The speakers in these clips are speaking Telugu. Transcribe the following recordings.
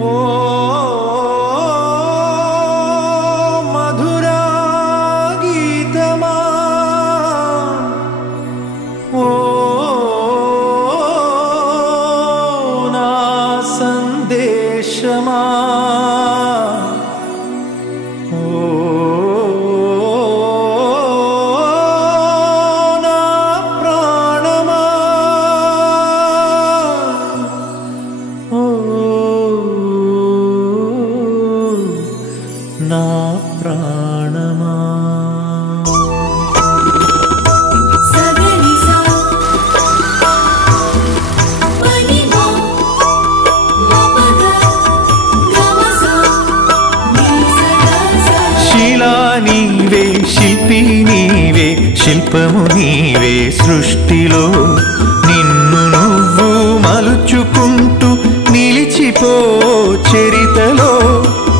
ఓ మధురా గీతమా, ఓ నా సందేశమా, ఓ నా ప్రాణమా, ఓ నా ప్రాణమా. శిలా నీవే, శిల్పి నీవే, శిల్పము నీవే సృష్టిలో. నిన్ను నువ్వు మలుచుకుంటూ నిలిచిపో చరితలో.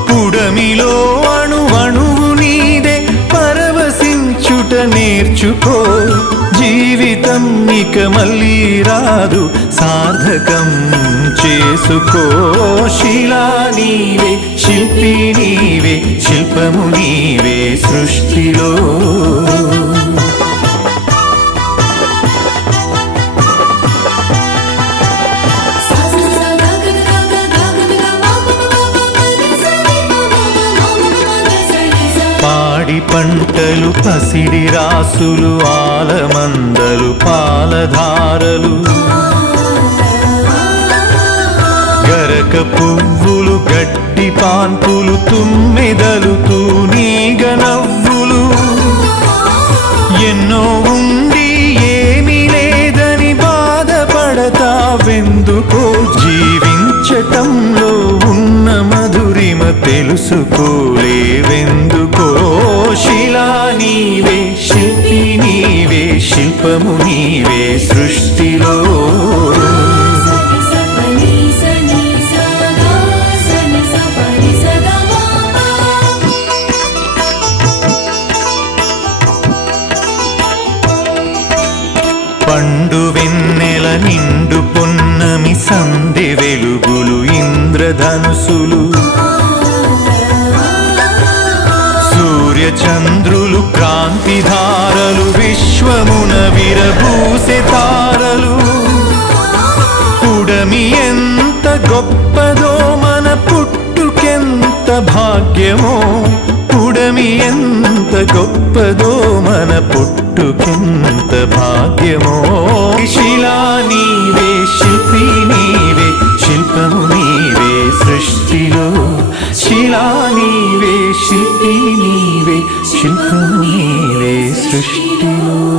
పుడమిలో అణువణువు నీదే, పరవశించుట నేర్చుకో. జీవితం ఇక మళ్ళీ రాదు, సార్థకం చేసుకో. శిలా నీవే, శిల్పి నీవే, శిల్పము నీవే సృష్టిలో. పాడి పంటలు, పసిడి రాసులు, ఆలమందలు, పాలధారలు, గరక పువ్వులు, గడ్డి పాన్పులు, తుమ్మెదలు, తూనీగ నవ్వులు. ఎన్నో ఉండి ఏమీ లేదని బాధపడతావెందుకో. జీవించటంలో ఉన్న మధురిమ తెలుసుకోలేవెందుకో. శిలా నీవే, శిల్పి నీవే, శిల్పము నీవే సృష్టిలో. పండు వెన్నెల, నిండు పొన్నమి, సంధి వెలుగులు, ఇంద్రధనుసులు, సూర్య చంద్రులు, క్రాంతిధారలు, విశ్వమున విరబూసే తారలు. పుడమి ఎంత గొప్పదో, మన పుట్టుకెంత భాగ్యమో. పుడమి ఎంత గొప్పదో, మన పుట్టుకెంత భాగ్యమో. శిలా నీవే, శిల్పి నీవే, శిల్పము నీవే సృష్టిలో. శిలా నీవే, శిల్పి నీవే, శిల్పము నీవే సృష్టిలో.